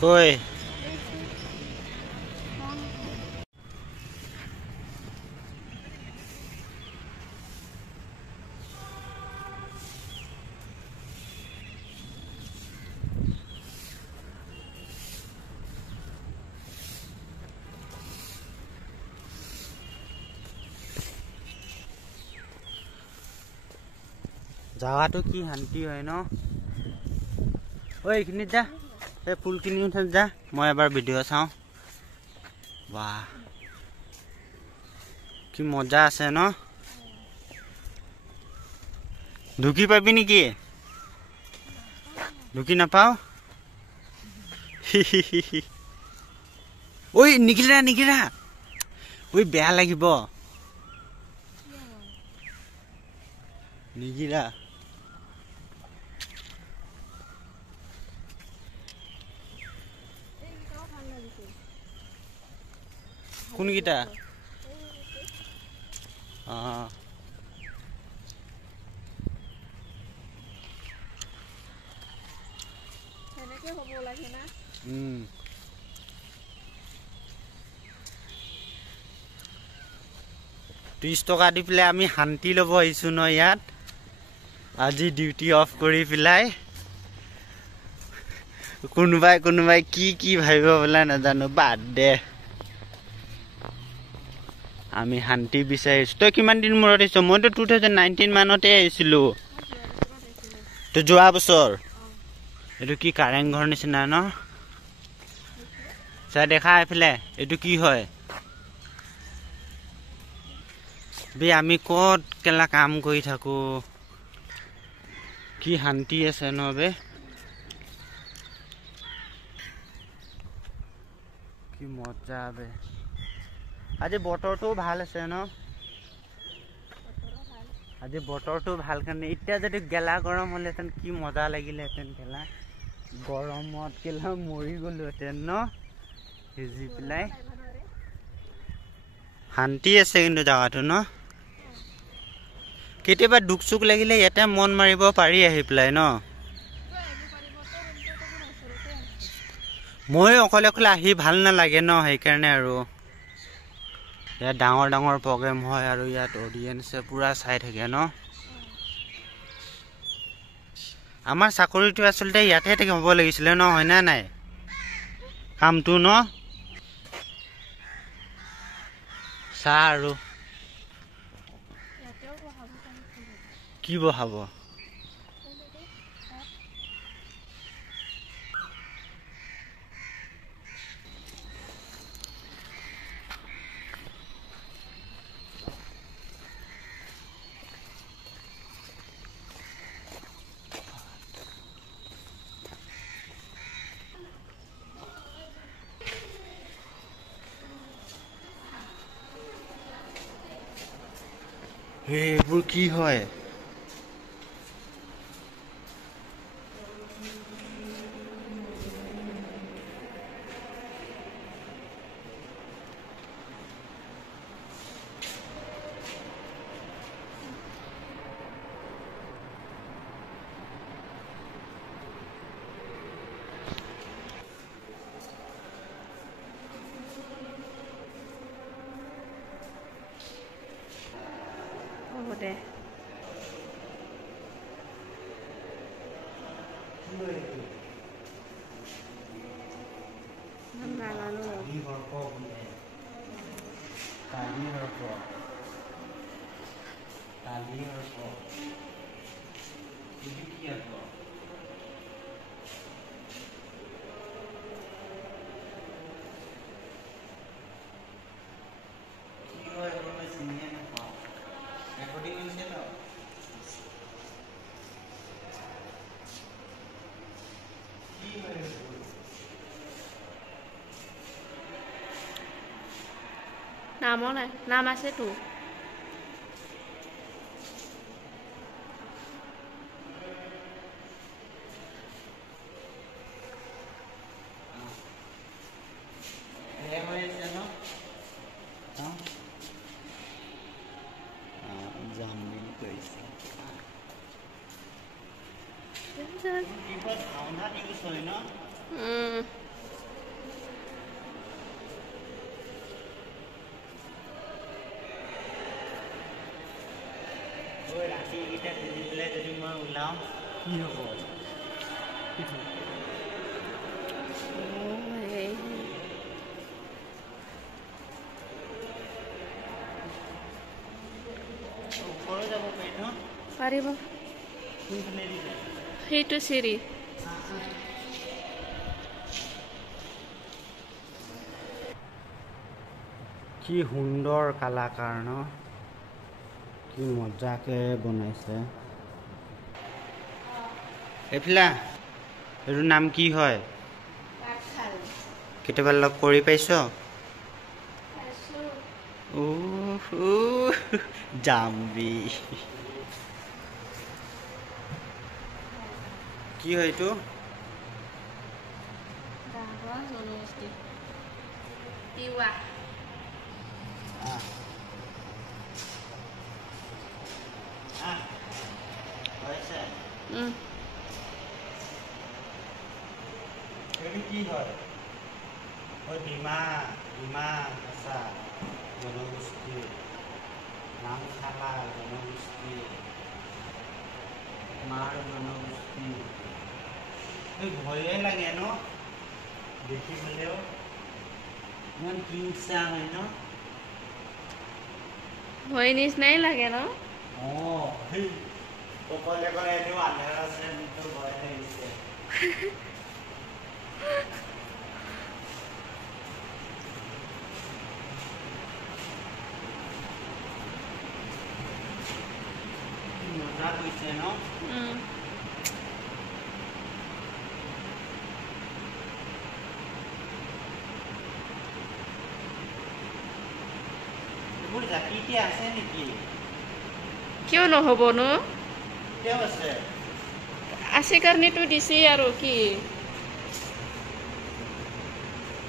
কই জাগাটো কি শান্তি হয় ন ঐ এইখিনিত যা এই ফুলখিনি উঠাত যা মই এবাৰ ভিডিঅ' চাওঁ বাহ কি মজা আছে ন ঢুকি পাবি নেকি ঢুকি নাপাও ঐ নিগিৰা নিগিৰা ঐ বেয়া লাগিব নিগিৰা কোনকেইটা এনেকে হ'ব লাগে না 30 টকা দি পেলাই আমি শান্তি ল'ব আহিছো ন ইয়াত আজি ডিউটি অফ কৰি পেলাই কোনোবাই কি ভাবিব বলে নাজানো বাদ দে আমি শান্তি বিচাৰিছো তই কিমান দিন মূৰত আহিছ মইতো 2019 মানতে আহিছিলো তো যোৱা বছৰ এটো কি কাৰেং ঘৰ নিচিনা ন চাই দেখা এফালে এটো কি হয় বে আমি কত কেলা কাম কৰি থাকো কি শান্তি আছে ন বে কি মজা বে আজি বতৰটো ভাল আছে ন আজি বতৰটো ভাল কাৰণে এতিয়া যদি গেলা গৰম হলেতেন কি মজা লাগিলেতেন গেলা গৰমত কেলা মৰি গলোতেন ন হিজি পেলাই শান্তি আছে কিন্তু জাগাটো ন কেতিয়াবা দুখ সুখ লাগিলে ইয়াতে মন মাৰিব পাৰি আহি পেলাই ন মই অকলে অকলে আহি ভাল নালাগে ন সেইকাৰণে আৰু ইয়াত ডাঙৰ প্ৰগ্ৰাম হয় আৰু ইয়াত অডিয়েন্সে পুৰা চাই থাকে ন আমাৰ চাকৰিটো আসলতে ইয়াতে থাকে হ'ব লাগিছিল ন হয় না নাই কামটো ন চা আৰু কি বহাব এইবোৰ কি হয় দে নামও নাই নাম আছে তো ৰাতি এইকেইটা পিন্ধি পেলাই যদি মই ওলাওঁ কি হ'ব ওপৰত যাব পাৰি ন পাৰিব কোনফালেদি যায় সেইটো চিৰি কি সুন্দৰ কলাকাৰ ন কি মজাকে বনাইছে এইফালে এইটোৰ নাম কি হয় কেতিয়াবা লগ কৰি পাইছ জাম্বি কি হয় এইটো জনগোষ্ঠী তিৱা কি হয় ডিমা ভাষা জনগোষ্ঠী নামখালা জনগোষ্ঠী মাৰ জনগোষ্ঠী ভয়ে লাগে ন দেখিবলেও ইমান হিংসা হয় ন ভয় নিচিনাই লাগে ন অকলে অকলে এনেও আন্ধাৰ আছে ভয় লাগিছে মজা কৰিছে ন এইবোৰ জাতিতে আছে নেকি কিয় নহ'বনো কিয় আছে আছে কাৰণেতো দিছে আৰু কি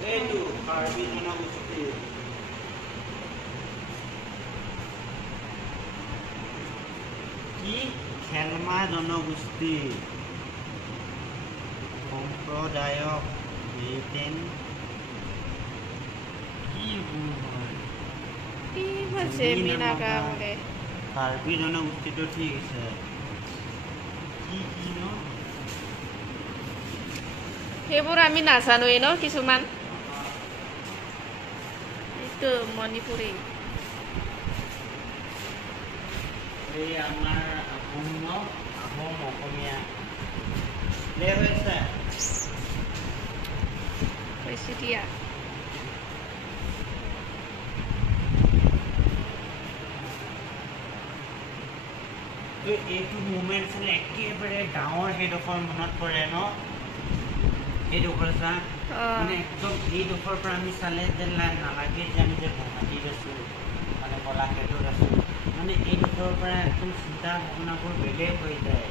এইটো কাৰ্বি জনগোষ্ঠী কি খেলমা জনগোষ্ঠী সম্প্ৰদায়ক ব্ৰিটেইন কি হৈছে মিনাকা বোলে কাৰ্বি জনগোষ্ঠীটো ঠিক আছে কি কি ন সেইবোৰ আমি নাজানোৱেই ন কিছুমান এইটো মণিপুৰী এই আমাৰ আহোম ন আহোম অসমীয়া লে হৈছে দিয়া এইটো মুভমেণ্ট চালে একেবাৰে গাঁৱৰ সেইডোখৰ মনত পৰে ন এইডোখৰ চা মানে একদম এইডোখৰ পৰা আমি চালে যেন নালাগে যে আমি যে গুৱাহাটীত আছোঁ মানে কলাক্ষেত্ৰত আছোঁ মানে এইডোখৰৰ পৰা একদম চিন্তা ভাৱনাবোৰ বেলেগ হৈ যায়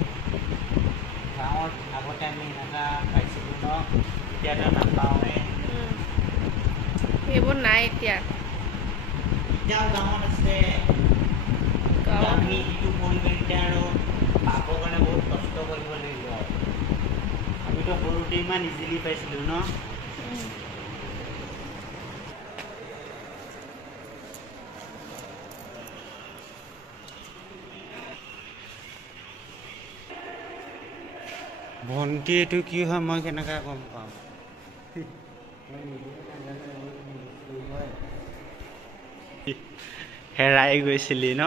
গাঁৱত আগতে আমি এনেকুৱা পাইছিলোঁ ন এতিয়াতো নাপাওঁৱে সেইবোৰ নাই এতিয়া এতিয়াও গাঁৱত আছে আমি ইটো পৰিৱেশ এতিয়া আৰু পাবৰ কাৰণে বহুত কষ্ট কৰিব লাগিব আমিতো সৰুতে ইমান ইজিলি পাইছিলোঁ ন ভণ্টি এইটো কি হয় মই কেনেকৈ গম পাম হেৰাই গৈছিলি ন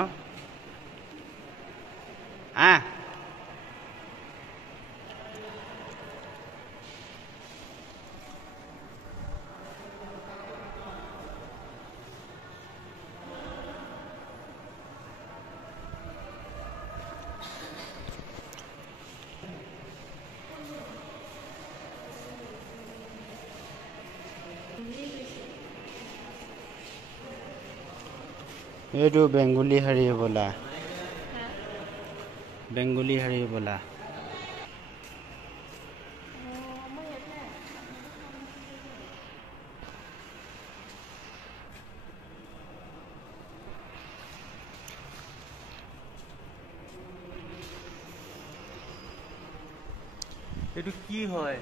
এইটো বেংগলী শাৰী বোলা বেংগলী শাৰী বোলা এইটো কি হয়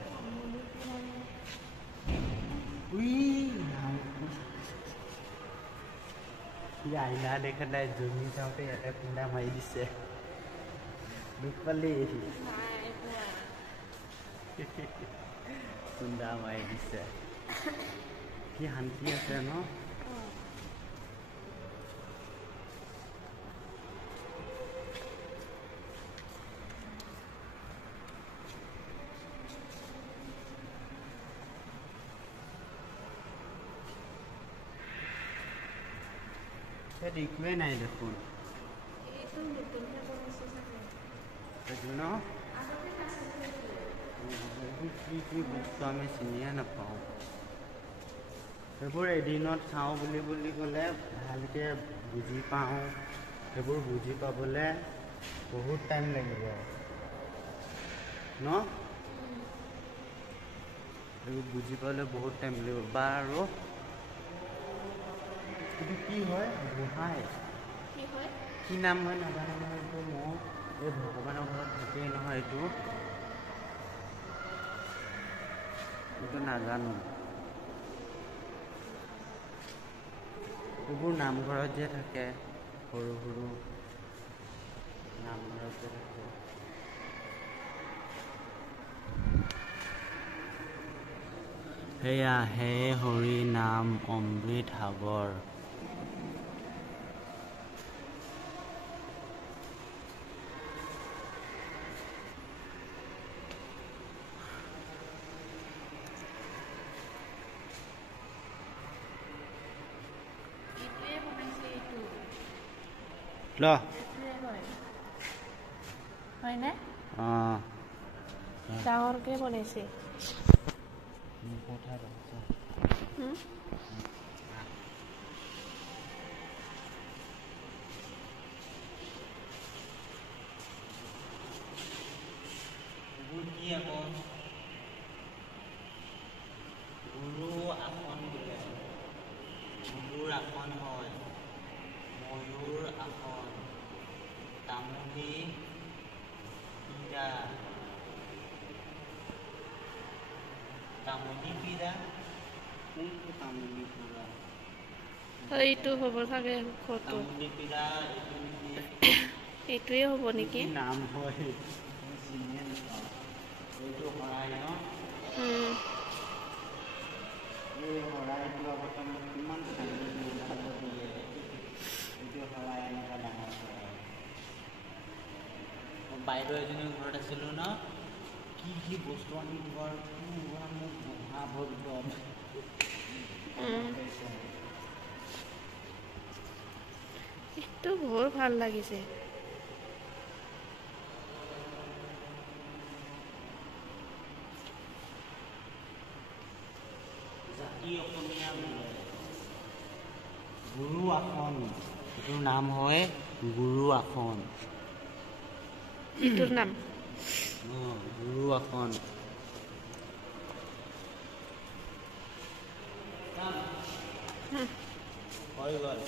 আইনা দেখা নাই জমি চাওঁতে ইয়াতে খুন্দা মাৰি দিছে দুখ পালি নাই পোৱা খুন্দা মাৰি দিছে কি শান্তি আছে ন একোৱে নাই দেখোন সেইটো ন কি কি বস্তু আমি চিনিয়ে নাপাওঁ সেইবোৰ এদিনত চাওঁ বুলি ক'লে ভালকৈ বুজি পাওঁ সেইবোৰ বুজি পাবলৈ বহুত টাইম লাগিব ন সেইবোৰ বুজি পাবলৈ বহুত টাইম লাগিব বা আৰু এইটো কি হয় গোহাঁই কি নাম হয় নাজানো নহয় এইটো মই এই ভগৱানৰ ঘৰত থাকেই নহয় এইটো নাজানো এইবোৰ নামঘৰত যে থাকে সৰু সৰু নামঘৰত যে থাকে সেয়া হে হৰি নাম অমৃত সাগৰ ল হয়নে অঁ ডাঙৰকে বনাইছে কি আকৌ গুৰু আসন বোলে গুৰুৰ আসন হয় ময়ূৰ আসন তামুলী পীড়া কোনটো তামুলী পীড়া এইটো হ'ব চাগে ফটো তামুলী পীড়া এইটোৱে হ'ব নেকি নাম হয় চিনিয়ে নাপাওঁ এইটো শৰাই ন এই শৰাইটো আগতে মোক কিমান দিয়ে এইটো শৰাই এনেকুৱা ডাঙৰ শৰাই মই বাইদেউ এজনীৰ ঘৰত আছিলোঁ ন কি বস্তু আনি ঘৰ মোক মহাভদ্ৰ এইটো বৰ ভাল লাগিছে জাতি অসমীয়া গুৰু আসন এইটোৰ নাম হয় গুৰু আসন এইটোৰ নাম গুৰু আসন হৈ গ'ল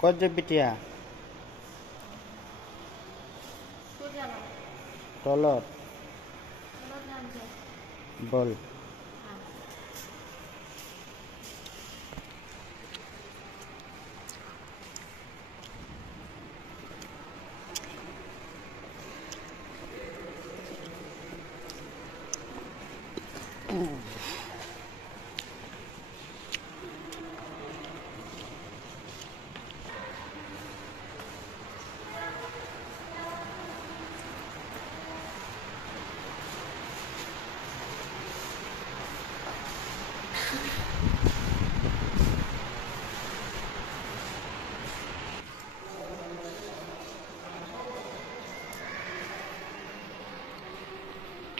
ক'ত যাবি এতিয়া তলত বল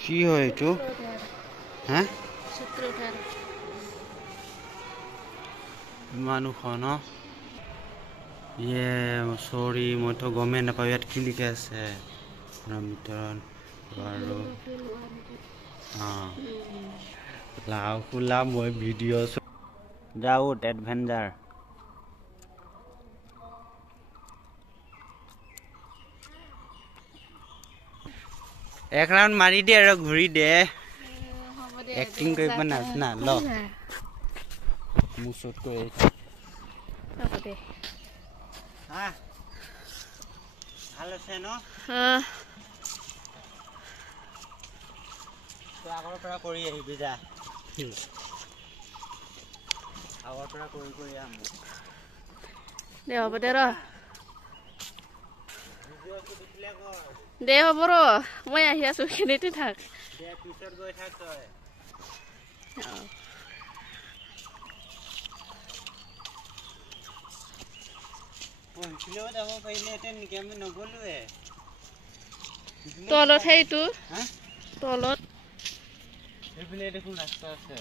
কি হয় এইটো হা ইমান ওখ ন চৰি মইতো গমেই নাপাওঁ ইয়াত কি লিখি আছে ভিতৰত আৰু লাও খোলা মই ভিডিঅ' যাওঁত এডভেঞ্চাৰ এক ৰাউণ্ড মাৰি দে আৰু ঘূৰি দে এক্টিং কৰিব নাজানা ল মুচত কৈ ভাল আছে ন তই আগৰ পৰা কৰি আহিবি যা আগৰ পৰা কৰি আহ দে হ'ব দে ৰ দে হ'ব ৰ মই আহি আছো খেলিতে থাক দে পিছত গৈ থাক তই পঢ়িলেও যাব পাৰিলেহেঁতেন নেকি আমি নগলোৱে তলত সেইটো তলত এইফালে দেখোন ৰাস্তা আছে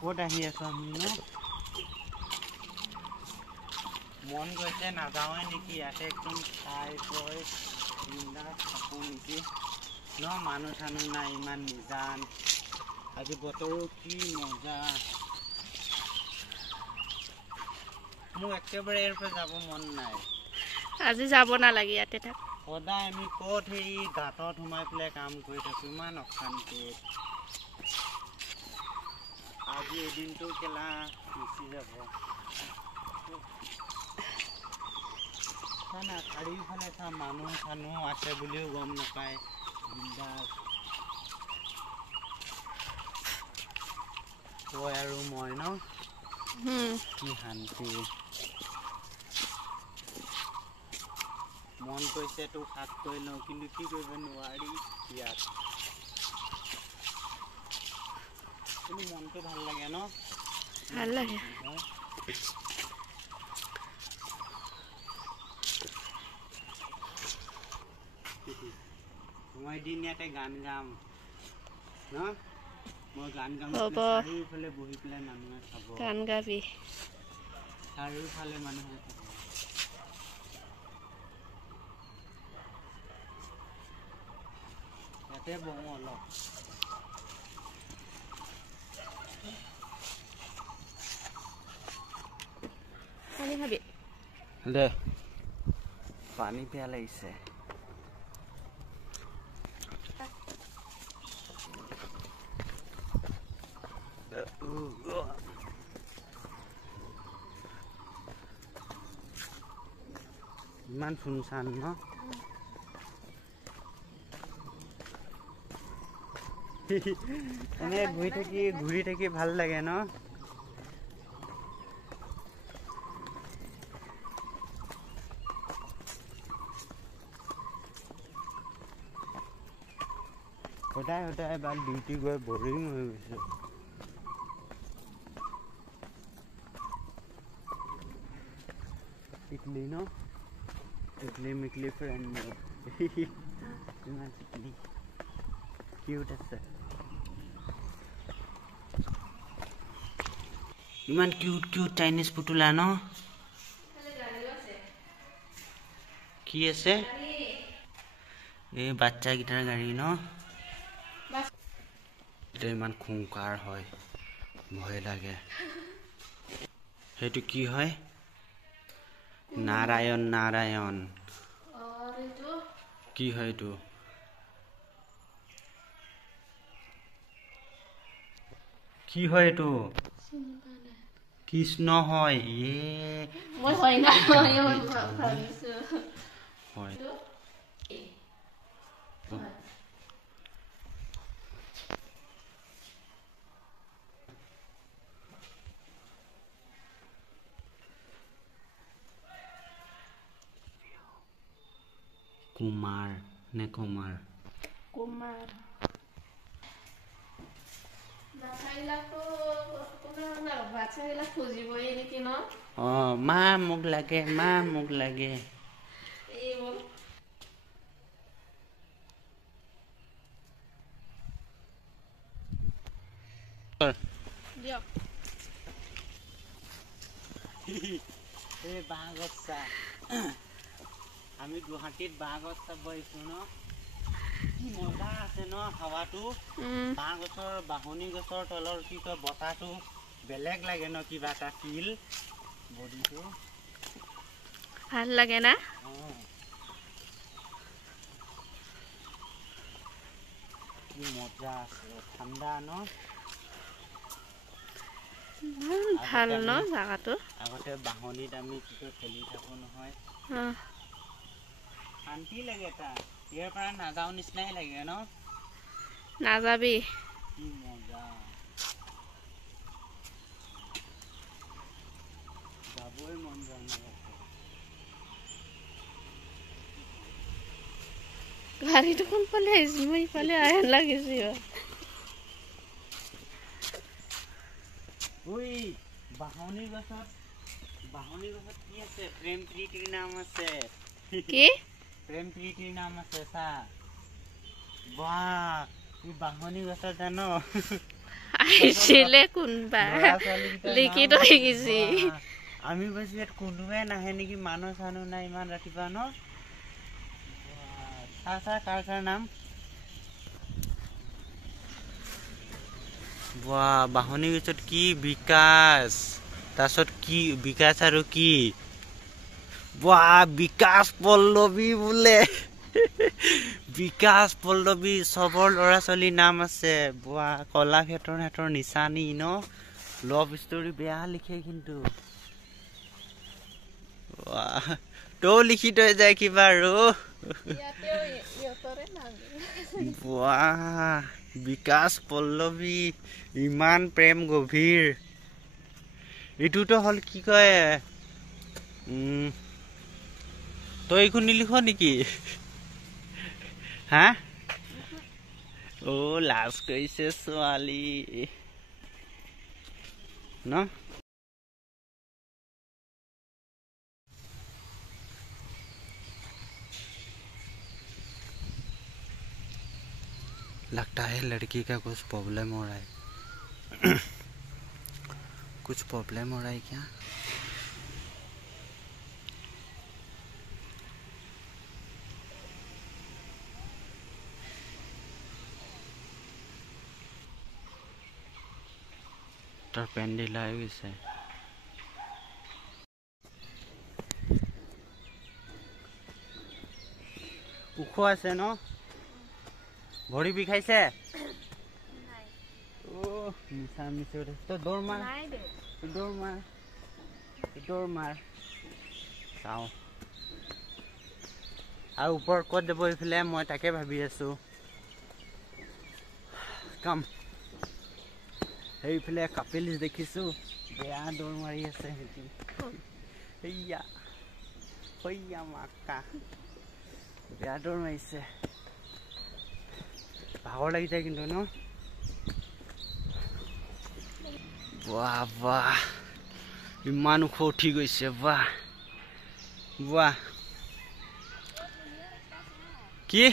ক'ত আহি আছো আমি ন মন গৈছে নাযাওঁৱে নেকি ইয়াতে একদম খাই বৈ বিন্দাছ থাকো নেকি ন মানুহ চানুহ নাই ইমান নিজান আজি বতৰো কি মজা মোক একেবাৰে ইয়াৰ পৰা যাব মন নাই আজি যাব নালাগে ইয়াতে থাক সদায় আমি ক'ত হেৰি গাঁতত সোমাই পেলাই কাম কৰি থাকো ইমান অশান্তি আজি এদিনটো কেলা গুচি যাব না চাৰিওফালে চা মানুহ চানুহ আছে বুলিও গম নাপায় বিন্দাছ তই আৰু মই ন কি শান্তি মন কৈছে তোক হাত কৰি লওঁ কিন্তু কি কৰিব নোৱাৰি ইয়াত কিন্তু মনটো ভাল লাগে ন ভাল লাগে মই দিন ইয়াতে গান গাম ন মই গান গাম চাৰিওফালে বহি পেলাই মানুহে চাব গান গাবি চাৰিওফালে মানুহে চাব ইয়াতে বহো অলপ পানী খাবি দে পানী পিয়া লাগিছে ইমান শুনচান ন এনে ঘূৰি থাকি ভাল লাগে ন সদায় এবাৰ ডিউটি গৈ বৰিং হৈ গৈছে টিকলি ন টিকলি মিকলি ফ্ৰেণ্ড ইমান টিকলি কিউট আছে ইমান কিউট চাইনিজ পুতুলা ন কি আছে এই বাচ্চা গিটাৰ গাড়ী ন এটা ইমান খুংকাৰ হয় ভয় লাগে সেইটো কি হয় নাৰায়ণ নাৰায়ণ কি হয় এইটো কি হয় এইটো কৃষ্ণ হয় মই হয় না হয় কুমাৰ নে কুমাৰ কুমাৰ বাচ্চাবিলাক খুজিবই নেকি ন মা মোক লাগে দিয়ক এই বাঁহগছ চা আমি গুৱাহাটীত বাঁহগছ চাব আহিছো ন কি মজা আছে আছে ন হাৱাটো বাঁহ গছৰ বাহনি গছৰ তলৰ কি কয় বতাহটো বেলেগ লাগে ন কিবা এটা ফিল বডিটো ভাল লাগে না কি মজা আছে ঠাণ্ডা ন ভাল ন জাগাটো আগতে বাহনিত আমি কি কয় খেলি থাকো নহয় শান্তি লাগে এটা ইয়াৰ পৰা নাযাওঁ নিচিনাই লাগে ন নাযাবি কি মজা যাবই মন যায় না গাড়ীটো কোনফালে আহিছে মই ইফালে আহে লাগিছে ওই বাহনি গছত কি আছে প্ৰেম প্ৰীতিৰ নাম আছে কি প্ৰেম প্ৰীতিৰ নাম আছে চা বাহ তুই বাহনি গছত জানো আহিছিলে কোনবা লিখি থৈ গৈছে আমি বছি ইয়াত কোনোবাই নাহে নেকি মানুহ চানুহ নাই ইমান ৰাতিপুৱা ন চা কাৰ নাম বাহ বাহনি গছত কি বিকাশ তাৰপিছত কি বিকাশ আৰু কি বাহ বিকাশ পল্লৱী বোলে বিকাশ পল্লৱী চবৰ ল'ৰা ছোৱালীৰ নাম আছে বাহ কলাক্ষেত্ৰৰ নিচানী ন লভ ষ্টৰি বেয়া লিখে কিন্তু তৌ লিখি থৈ যায় কিবা আৰু বাহ বিকাশ পল্লৱী ইমান প্ৰেম গভীৰ এইটোতো হল কি কয় তই এইখন নিলিখ নেকি হা অ লাজ কৰিছে ছোৱালী ন लगता है लड़की का कुछ प्रॉब्लम हो रहा है कुछ प्रॉब्लम हो रहा है क्या तर पेंडिल आए इसे उखो আছে ন ভৰি বিষাইছে ও মিছা মিছৰে তো দৌৰ মাৰ চাওঁ আৰু ওপৰত ক'ত যাব এইফালে মই তাকে ভাবি আছো কাম এইফালে কাপিলিছ দেখিছো বেয়া দৌৰ মাৰি আছে হৈয়া মাকা বেয়া দৌৰ মাৰিছে ভাগৰ লাগি যায় কিন্তু ন বাহ বাহ ইমান ওখ উঠি গৈছে বাহ বাহ কি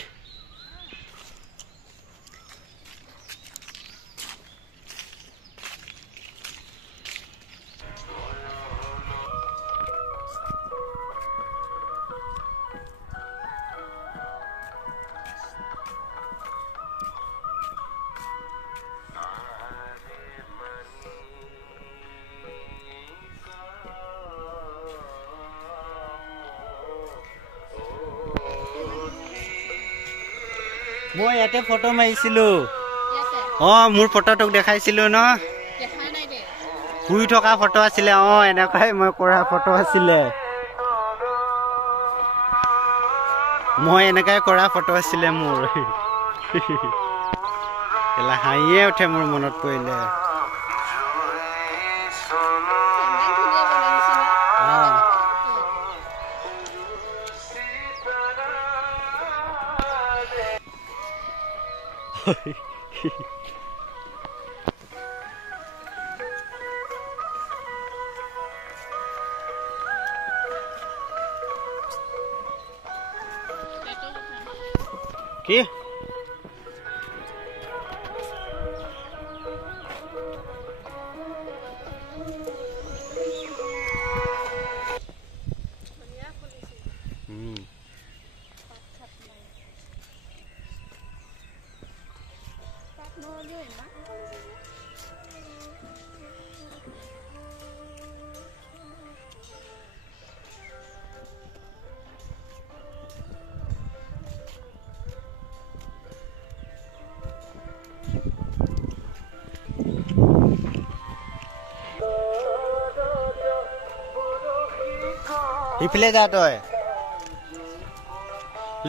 মই ইয়াতে ফটো মাৰিছিলো মোৰ ফটোটোক দেখাইছিলো ন শুই থকা ফটো আছিলে এনেকুৱাই মই কৰা ফটো আছিলে মই এনেকাই কৰা ফটো আছিলে মোৰ এলা হাঁহিয়ে উঠে মোৰ মনত পৰিলে কি ইফালে যা তই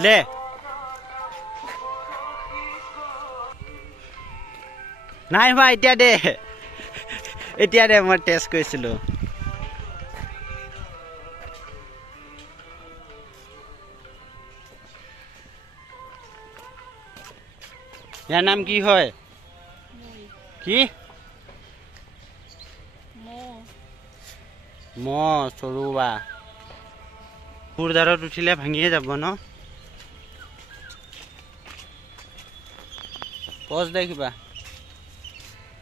লে নাই হোৱা এতিয়া দে মই টেষ্ট কৰিছিলোঁ ইয়াৰ নাম কি হয় কি চৰুৱা পুৰদাৰত উঠিলে ভাঙিয়ে যাব ন পজ দে কিবা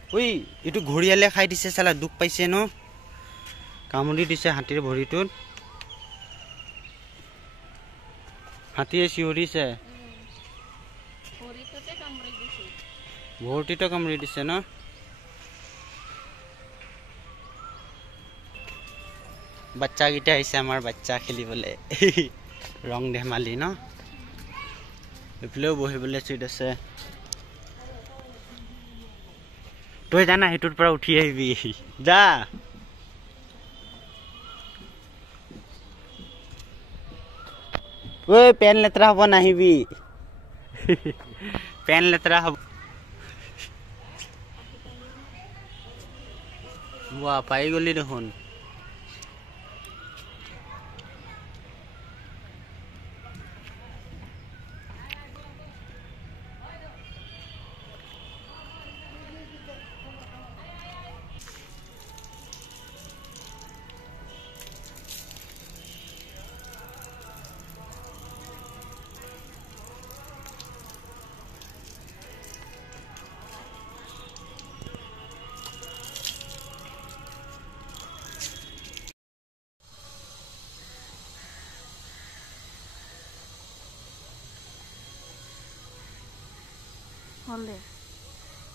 ঐ এইটো ঘৰিয়ালে খাই দিছে চালা দুখ পাইছে ন কামুৰি দিছে হাতীৰ ভৰিটোত হাতীয়ে চিঞৰিছে ভৰিটোতে কামুৰি দিছে ন বাচ্চা গিটা আহিছে আমাৰ বাচ্চা খেলিবলৈ ৰং ধেমালি ন এইফালেও বহিবলৈ চিট আছে তই জানা সেইটোৰ পৰা উঠি আহিবি যা ঐ পেন লেতেৰা হ'ব নাহিবি পেন লেতেৰা হ'ব বাহ পাই গলি দেখোন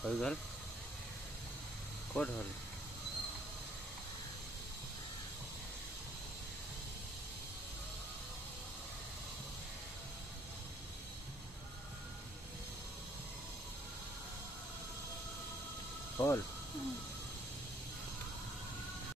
হৈ গ'ল ক'ত হ'ল হ'ল